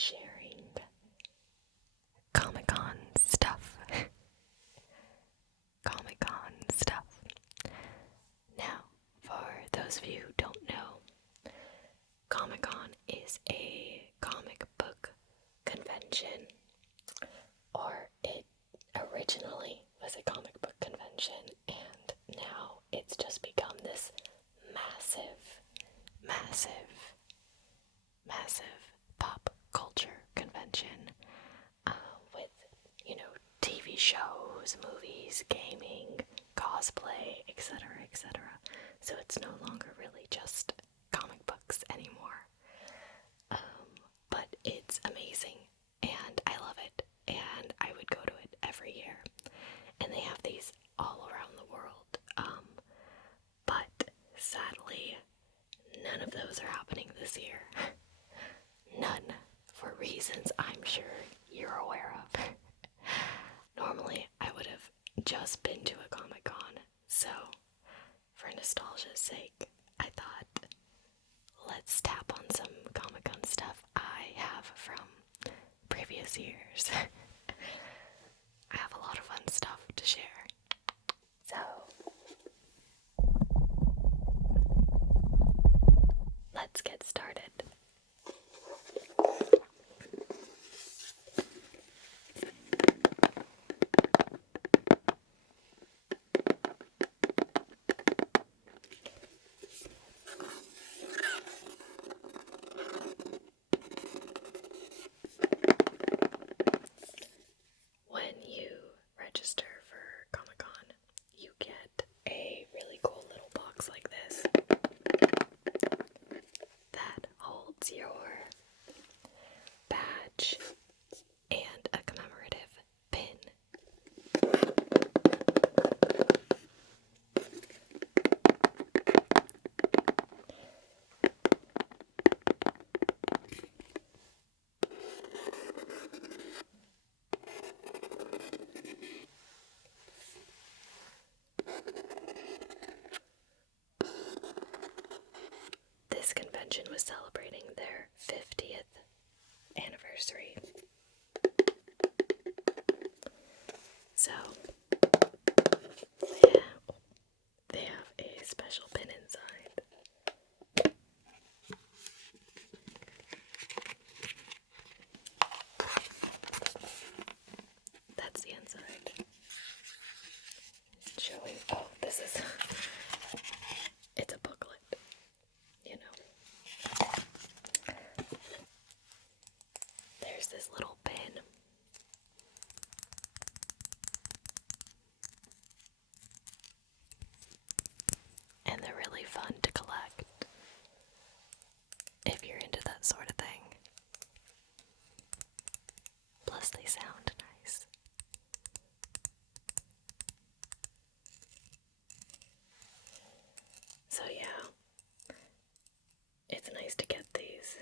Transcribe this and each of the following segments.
sharing Comic-Con stuff. Comic-Con stuff. Now, for those of you who don't know, Comic-Con is a comic book convention, or it originally was a comic book convention, and now it's just become this massive pop culture convention with, TV shows, movies, gaming, cosplay, etc., etc. So it's no longer really just comic books anymore. But it's amazing, and I love it, and I would go to it every year. And they have these all around the world. But sadly, none of those are happening this year. None, for reasons I'm sure you're aware of. Normally, I would have just been to a Comic-Con, so for nostalgia's sake, I thought, let's tap on some Comic-Con stuff I have from previous years. I have a lot of fun stuff to share. So, let's get started. When you register for Comic-Con, you get a really cool little box like this that holds your badge and a commemorative pin. This convention was celebrating their 50th anniversary. So, they have a special pin inside. That's the inside. Showing, it's a booklet, There's this little pin. And they're really fun to collect if you're into that sort of thing. Plus they sound nice. So yeah, it's nice to get these.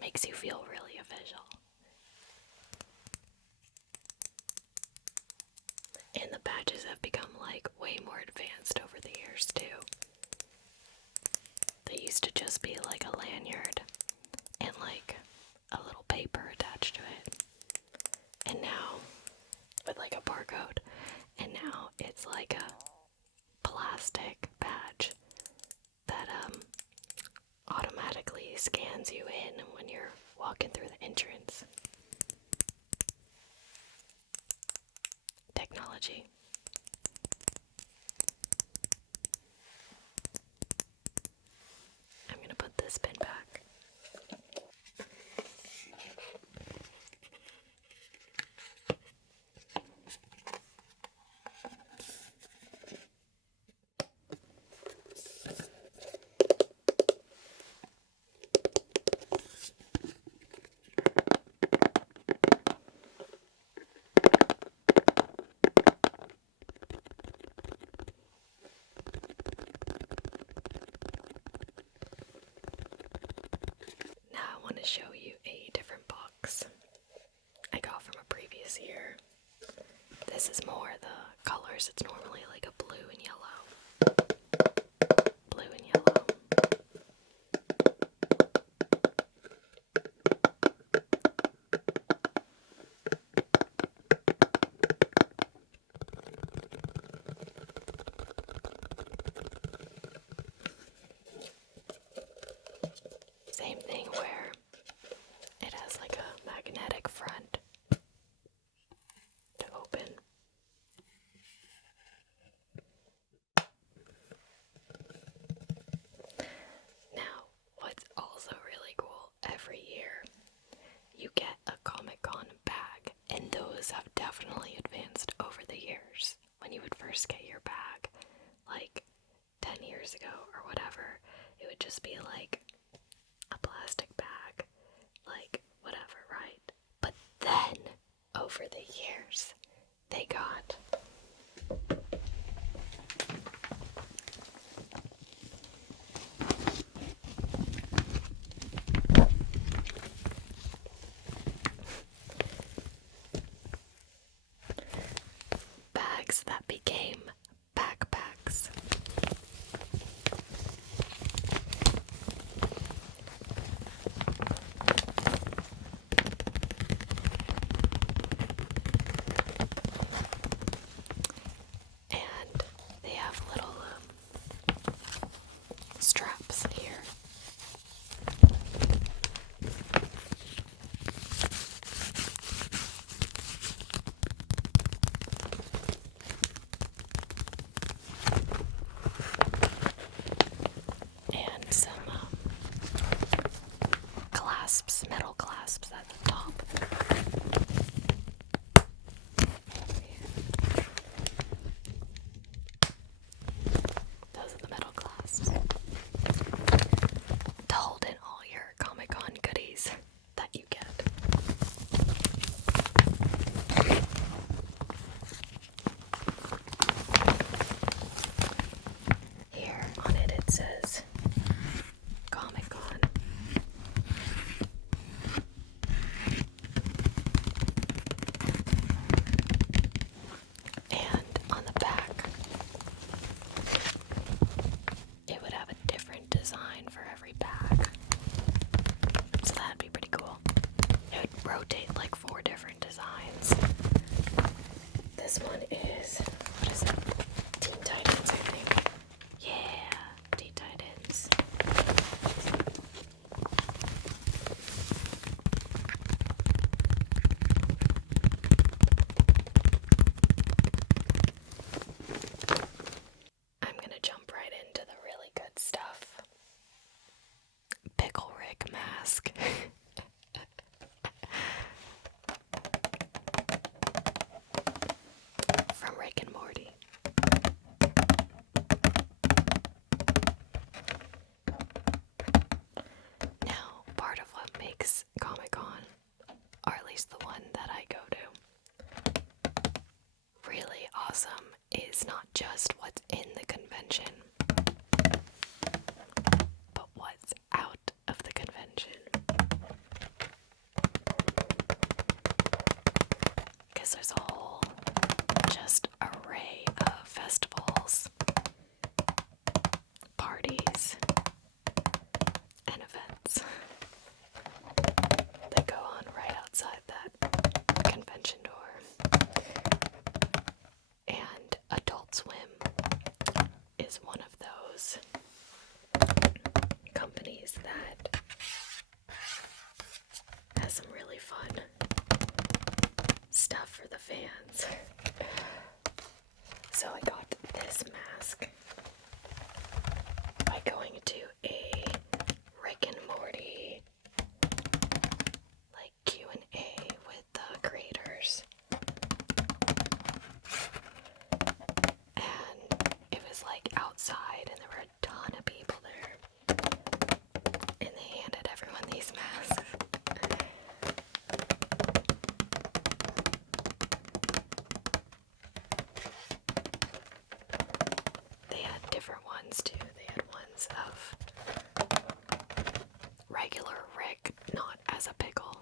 Makes you feel really official. And the badges have become way more advanced over the years too. They used to just be like a lanyard and a little paper attached to it. And now, with a barcode, and now it's like a plastic badge that automatically scans you in when you're walking through the entrance. Technology. I'm gonna put this pin back. Show you a different box I got from a previous year. This is more the colors. It's normally a blue and yellow. Blue and yellow. years ago or whatever, it would just be like a plastic bag, like whatever, right? But then, over the years, they got bags that became backpacks. And they have little straps here. And some clasps, metal clasps at the top. Those are the metal clasps to hold in all your Comic-Con goodies that you get. Here on it says Comic-Con. And on the back, it would have a different design for every bag. So that'd be pretty cool. It would rotate like 4 different designs. This one is, what is it? Teen Titans, I think. Yeah, Teen Titans. I'm gonna jump right into the really good stuff. Pickle Rick mask. From Rick and Morty. Now, part of what makes Comic-Con, or at least the one that I go to, really awesome is not just what's in the convention, but what's out of the convention. Because there's a whole just array of festivals, parties, and events that go on right outside that convention door. And Adult Swim is one of those companies that has some really fun stuff for the fans. So I got this mask by going to a Rick and Morty like Q&A with the creators. And it was like outside and there were a ton of people there. And they handed everyone these masks. They had different ones too. They had ones of regular Rick, not as a pickle.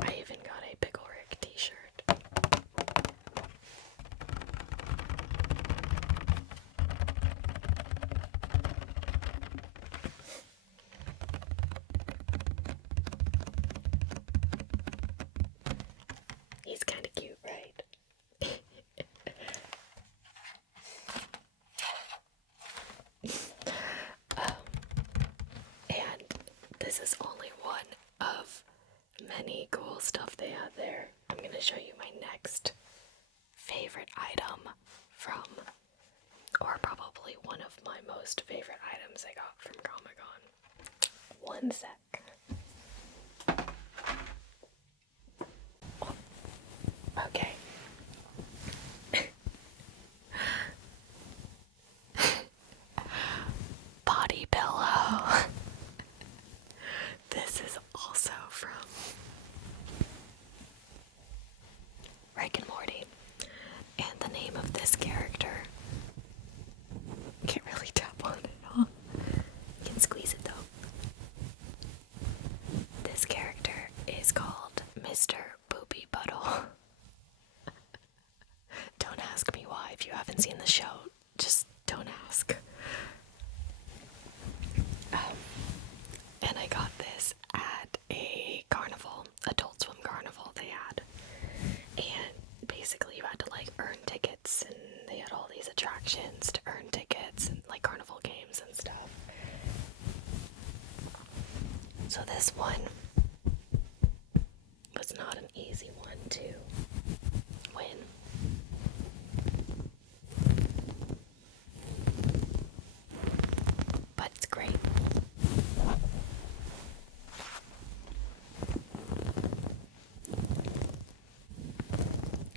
I even got a Pickle Rick t-shirt. He's kind of cute, right? And this is only one of many cool stuff they had there. I'm going to show you my next favorite item from, or probably one of my most favorite items I got from Comic-Con. One sec. Oh, okay. Body pillow. This is also from Rick and Morty. And the name of this character, can't really tap on it, huh? You can squeeze it though. This character is called Mr. Poopy Puddle. Don't ask me why if you haven't seen the show. Just don't ask. And I got this at a carnival, Adult Swim carnival they had. And basically you had to like earn tickets, and they had all these attractions to earn tickets and like carnival games and stuff. So this one was not an easy one to win. But it's great.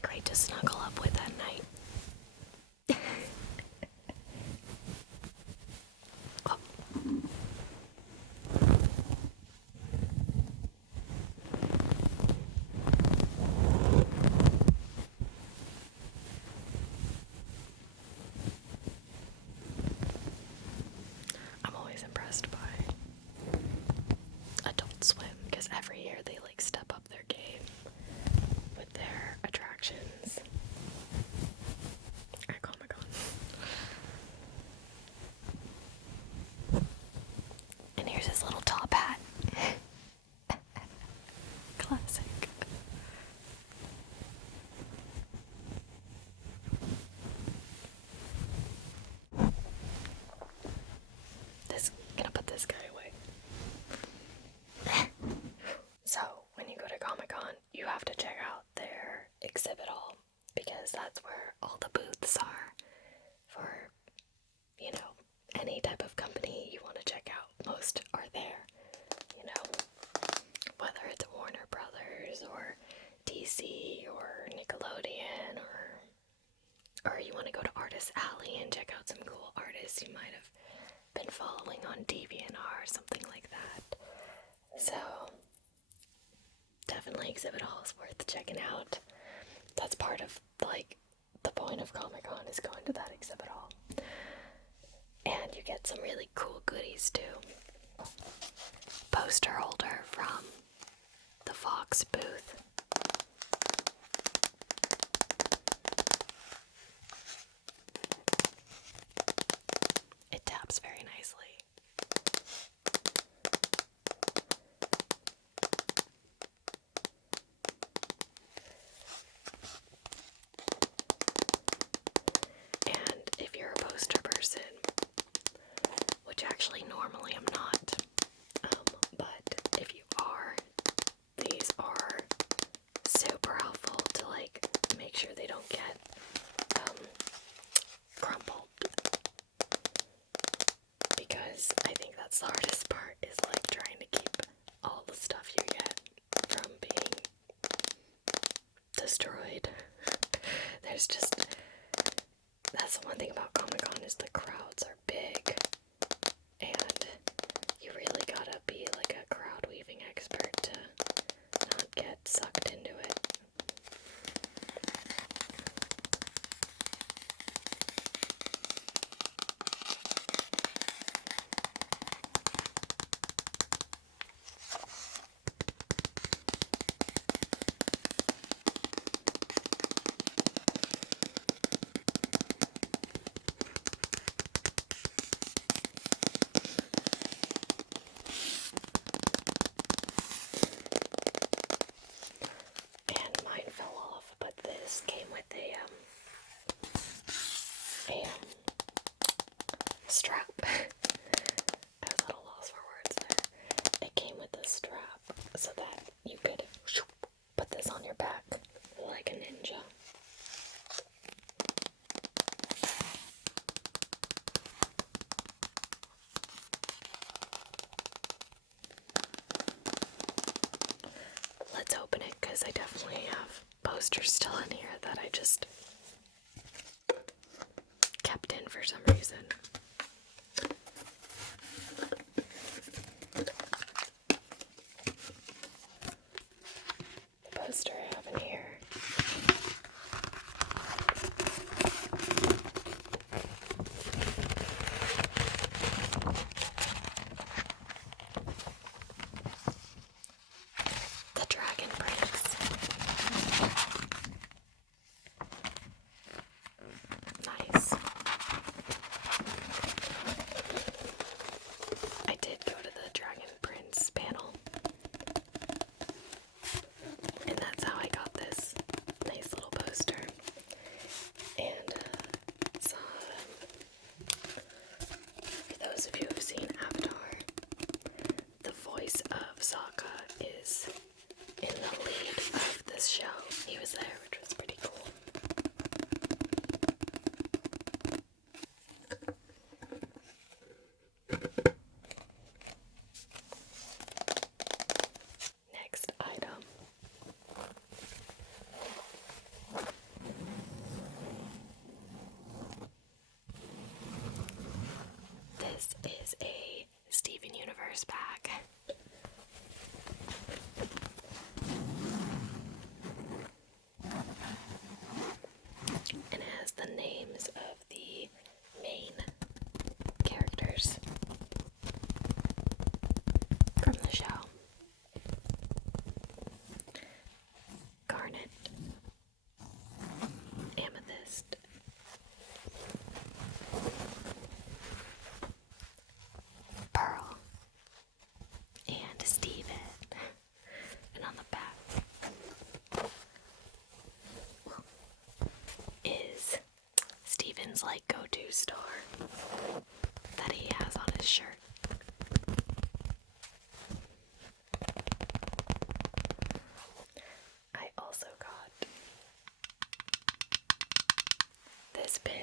Great to snuggle up with at night. Oh. I'm always impressed by Adult Swim because every year they like step up their game with their attractions at Comic-Con. And here's his little top hat. Classic. Gonna put this guy away. So, when you go to Comic-Con, you have to check out their exhibit hall because that's where all the booths are for, you know, any type of company you want to check out. Most are there, you know, whether it's Warner Brothers or DC or Nickelodeon or you want to go to Artist Alley and check out some cool artists you might have been following on DeviantArt or something like that. So definitely exhibit hall is worth checking out. That's part of like the point of Comic-Con is going to that exhibit hall. And you get some really cool goodies too. Poster holder from the Fox booth. It taps very nicely. And if you're a poster person, which actually normally I'm not, but if you are, these are super helpful to like make sure they don't get crumpled. Because I think that's the hardest part is like trying to keep all the stuff you get from being destroyed. That's the one thing about Comic-Con is the crowds are big and you really gotta be like a crowd weaving expert to not get sucked into it. because I definitely have posters still in here that I just kept in for some reason. The poster I have in here. The Dragon Prince. Nice. I did go to the Dragon Prince panel, and that's how I got this nice little poster. And saw, for those of you who have seen Avatar, the voice of Sokka is in the lead of this show. He was there, which was pretty cool. Next item. This is a Steven Universe bag. And it has the names of the main characters from the show. Garnet, Amethyst, Pearl, and Steven. And on the back is Steven's like go-to star that he has on his shirt. I also got this pin.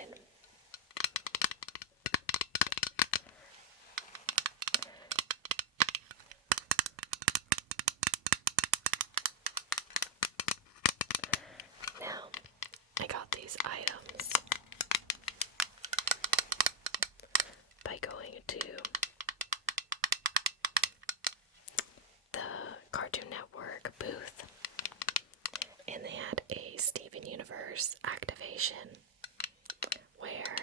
Now, I got these items by going to the Cartoon Network booth, and they had a Steven Universe activation where,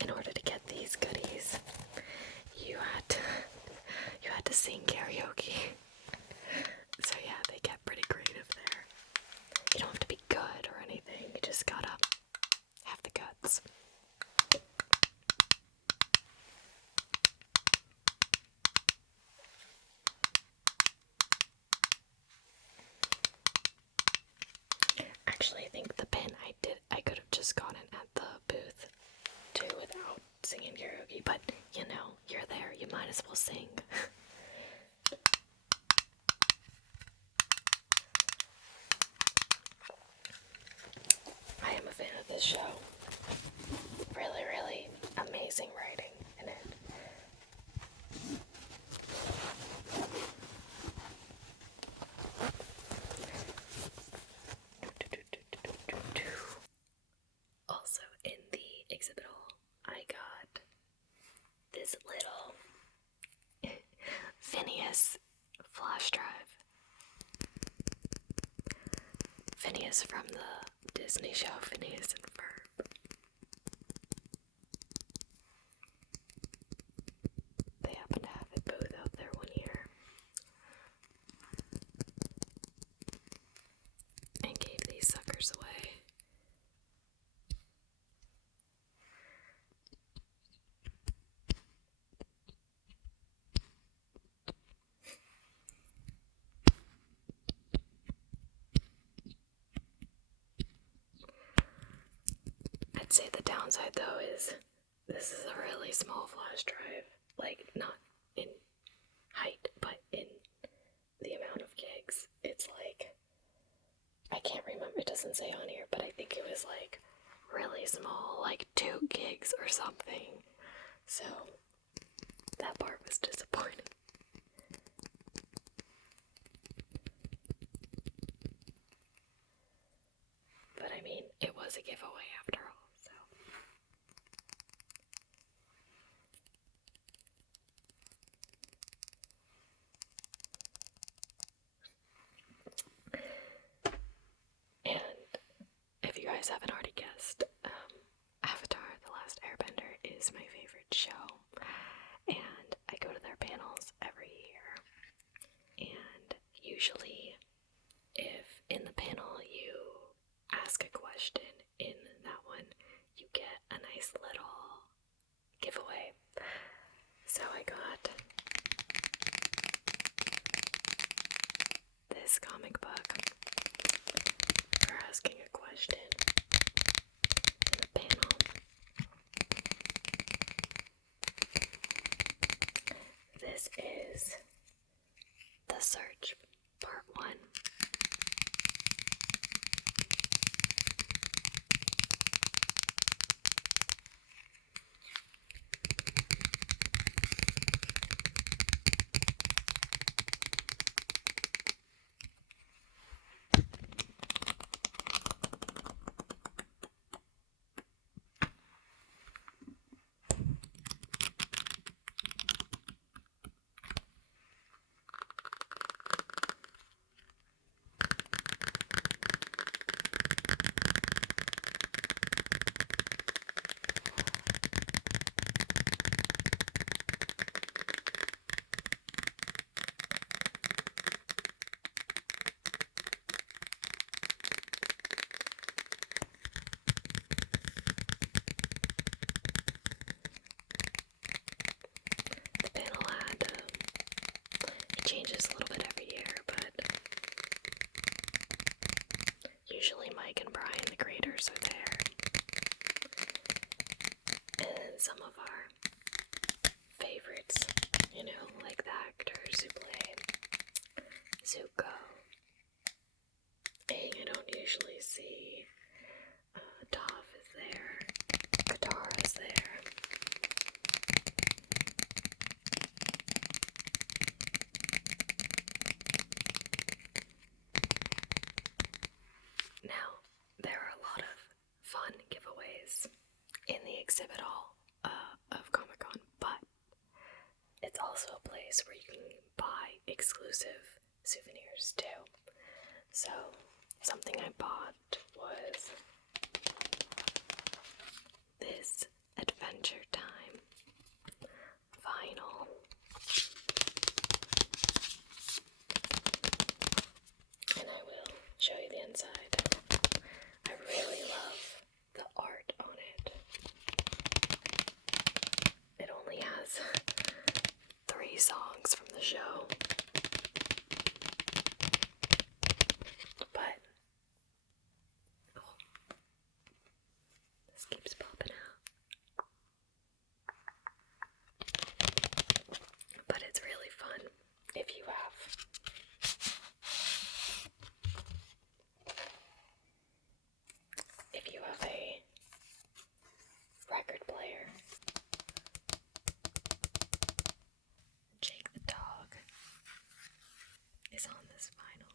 in order to get these goodies, you had to sing karaoke. So yeah, they get pretty creative there. You don't have to be good or anything, you just gotta have the guts. Actually, I think the pin I could have just gotten at the booth too without singing karaoke, but you know, you're there, you might as well sing. I am a fan of this show. Really, really amazing writing in it. Also in the exhibit hall, I got this little Phineas flash drive. Phineas from the Disney show Phineas and Ferb. They happen to have it both out there one year. And gave these suckers away. I'd say the downside though is this is a really small flash drive. Like, not in height, but in the amount of gigs. It's like, I can't remember, it doesn't say on here, but I think it was like really small, like 2 gigs or something. So that part was disappointing. guys haven't already guessed, Avatar: The Last Airbender is my favorite show, and I go to their panels every year. And usually, if in the panel you ask a question in that one, you get a nice little giveaway. So I got this comic book for asking a question in the panel. This is The Search Part 1. Changes a little bit every year, but usually Mike and Brian, the creators, are there. And then some of our favorites, like the actors who play Zuko. And I don't usually see Toph is there, Katara's there. Now, there are a lot of fun giveaways in the exhibit hall of Comic-Con, but it's also a place where you can buy exclusive souvenirs too. So, something I bought was this Adventure Time vinyl. And I will show you the inside. I really love the art on it. It only has 3 songs from the show. But this keeps popping out. But it's really fun if you have a record player. Jake the dog is on this vinyl.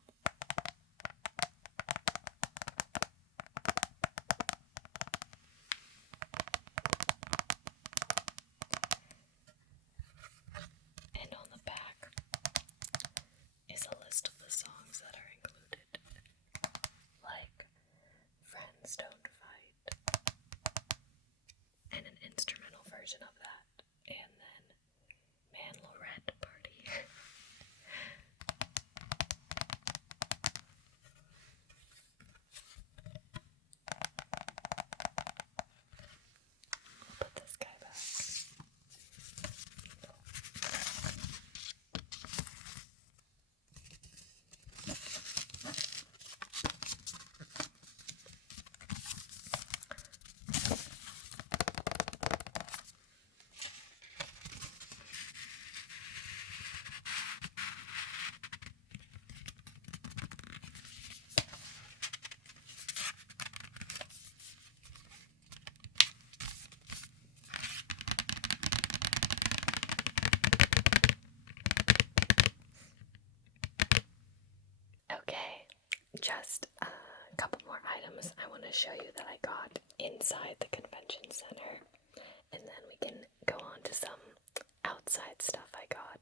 And on the back is a list of the songs that are included, like Friends Don't Fight, and an instrumental version of that, and then Man Lorette Party. I'll put this guy back. Just a couple more items I want to show you that I got inside the convention center, and then we can go on to some outside stuff I got.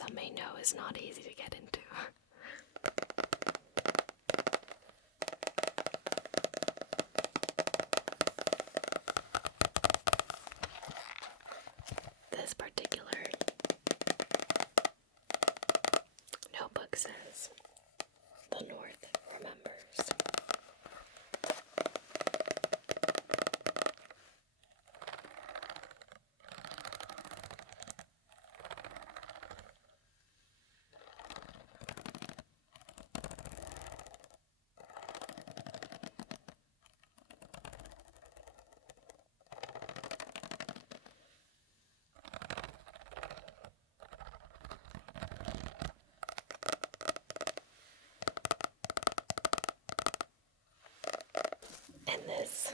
some may know is not easy to get into. This particular notebook says, "The North remembers." And this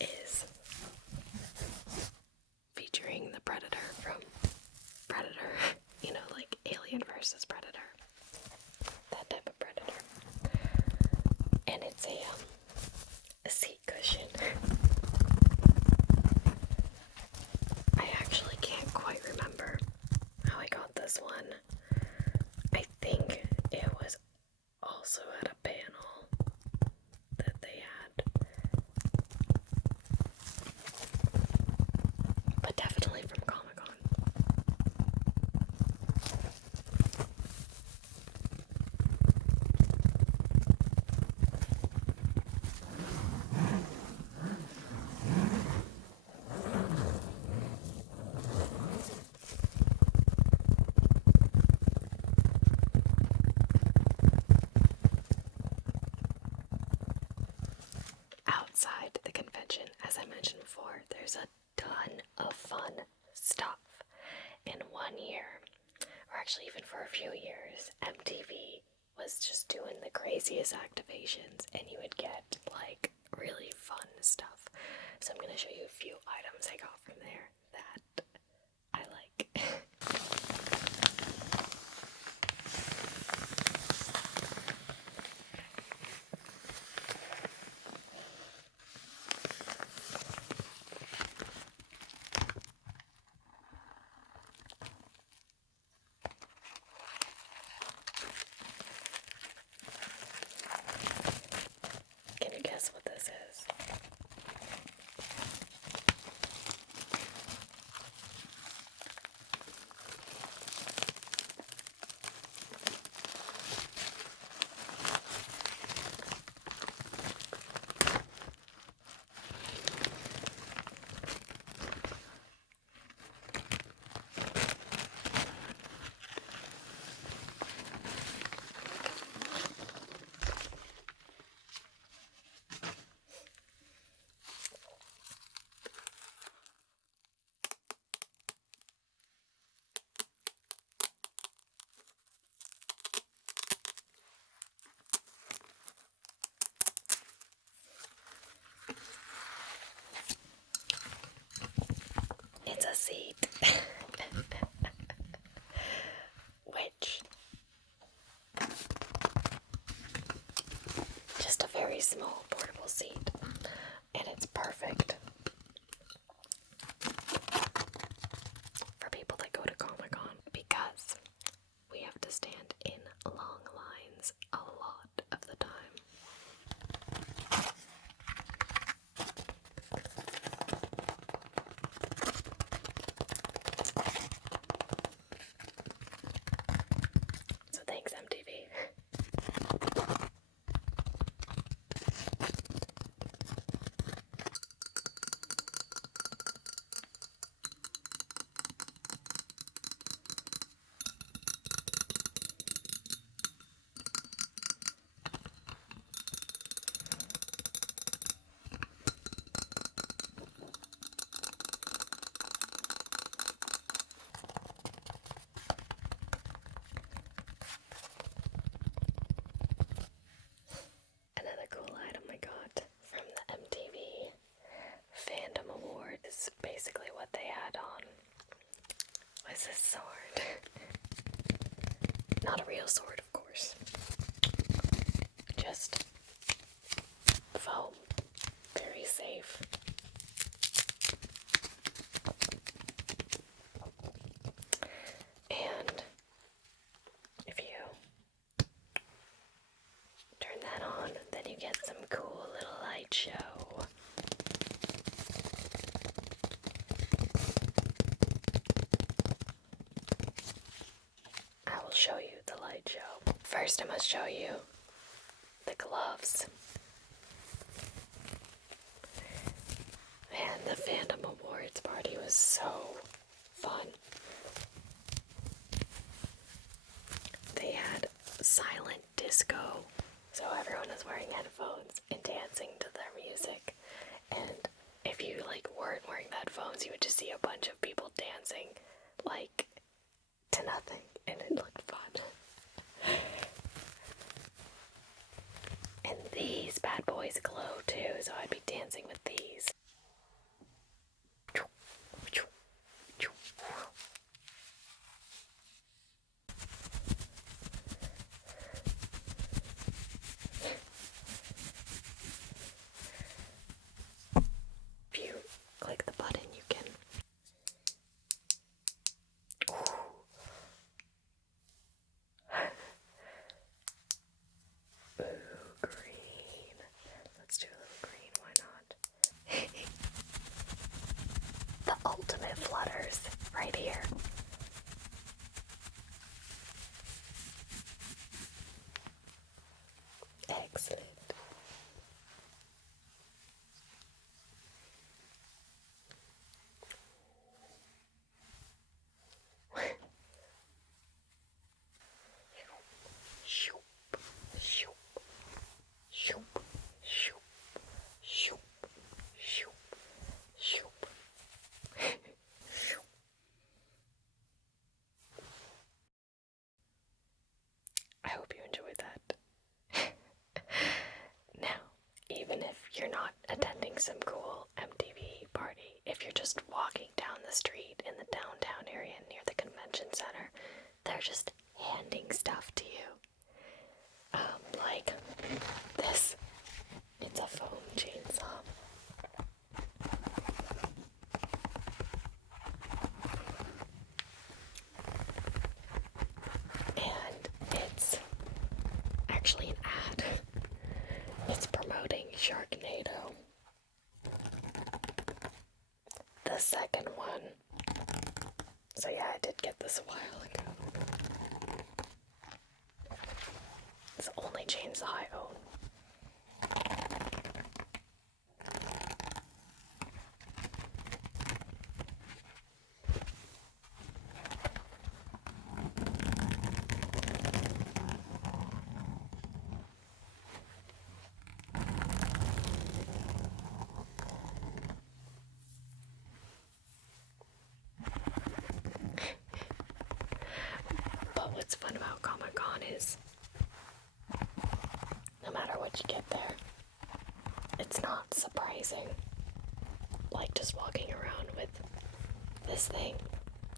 is featuring the Predator from Predator, you know, like Alien versus Predator, that type of Predator. And it's a seat cushion. I actually can't quite remember how I got this one. I think it was also at a panel that they had, but definitely from Comic-Con. Outside the convention, as I mentioned before, there's a ton of fun stuff. In 1 year, or actually even for a few years, MTV was just doing the craziest activations, and you would get like really fun stuff. So I'm going to show you a few items I got from there that I like. Can you guess what this is? It's a seat. Which, just a very small portable seat, and it's perfect for people that go to Comic-Con because we have to stand in long lines a lot of the time. So thanks, MTV. Another cool item I got from the MTV Fandom Award is basically what they had on was this sword. Not a real sword, of course. Just foam. Very safe. show you the light show. First, I must show you the gloves. And the Fandom Awards party was so fun. They had silent disco, so everyone was wearing headphones and dancing to their music. And if you weren't wearing headphones, you would just see a bunch of people dancing to nothing, and it looked fun. And these bad boys glow too, so I'd be dancing with these. If you click the button, you can. Ooh, green. Let's do a little green, why not? The ultimate flutters right here. Excellent. I hope you enjoyed that. Now, even if you're not attending some cool MTV party, if you're just walking down the street in the downtown area near the convention center, they're just handing stuff to you. Like this. It's a foam chainsaw. And it's actually an ad. It's promoting Sharknado. The second one. So yeah, I did get this a while ago. It's the only chainsaw I own. But what's fun about Comic-Con is no matter what you get there, it's not surprising. Like just walking around with this thing,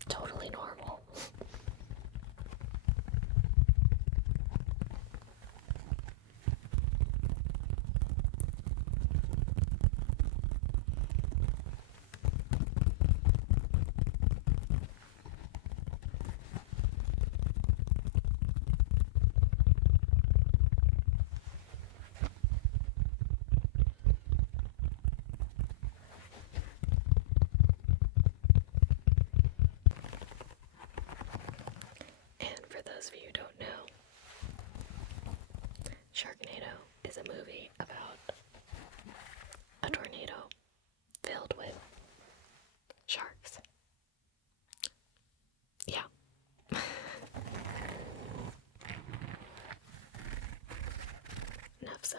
totally normal. Those of you who don't know, Sharknado is a movie about a tornado filled with sharks. Yeah. Enough said.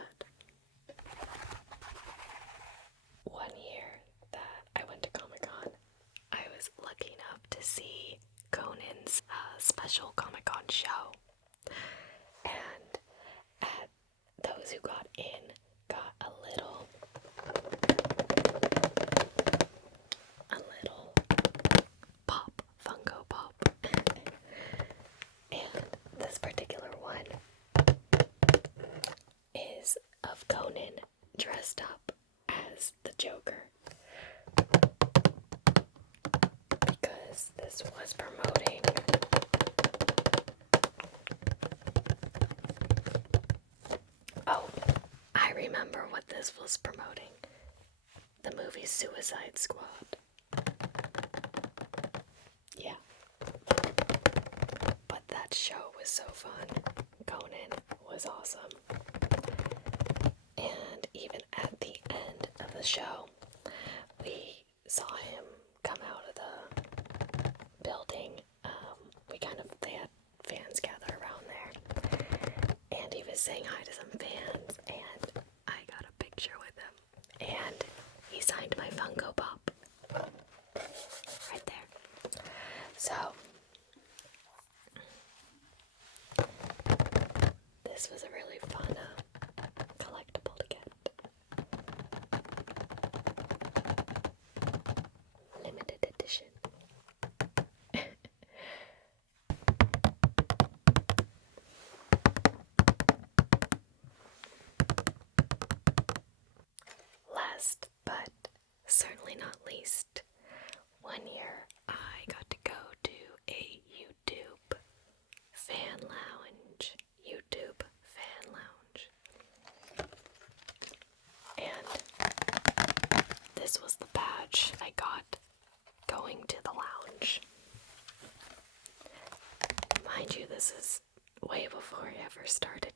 One year that I went to Comic-Con, I was lucky enough to see Conan's special Comic-Con show, and those who got in got a little pop, Funko Pop, and this particular one is of Conan dressed up as the Joker, because this was promoting remember what this was promoting. The movie Suicide Squad. Yeah. But that show was so fun. Conan was awesome. And even at the end of the show, we saw him come out of the building. They had fans gather around there, and he was saying hi to some fans, and I got a picture with him, and he signed my Funko Pop right there. So this was a really fun collectible to get. Limited edition. Last but certainly not least, one year I got to go to a YouTube fan lounge. And this was the badge I got going to the lounge. Mind you, this is way before I ever started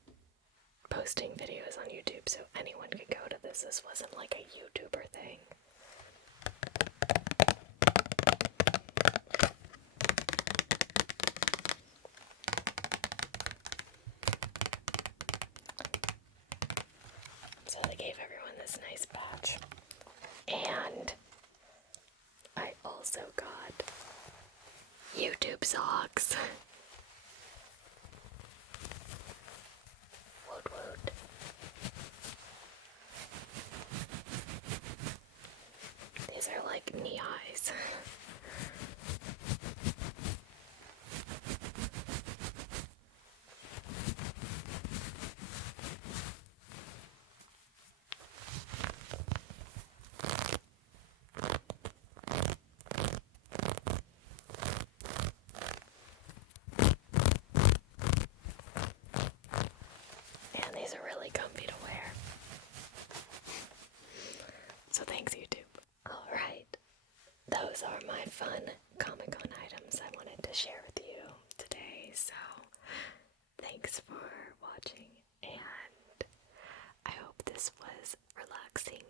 posting videos on YouTube, so anyone could go to this. This wasn't like a YouTuber thing. So they gave everyone this nice badge. And I also got YouTube socks. Woot woot. These are like knee highs. And these are really comfy to wear. So thanks, YouTube. Alright, those are my fun Comic-Con items I wanted to share with you today. So thanks for watching, and I hope this was relaxing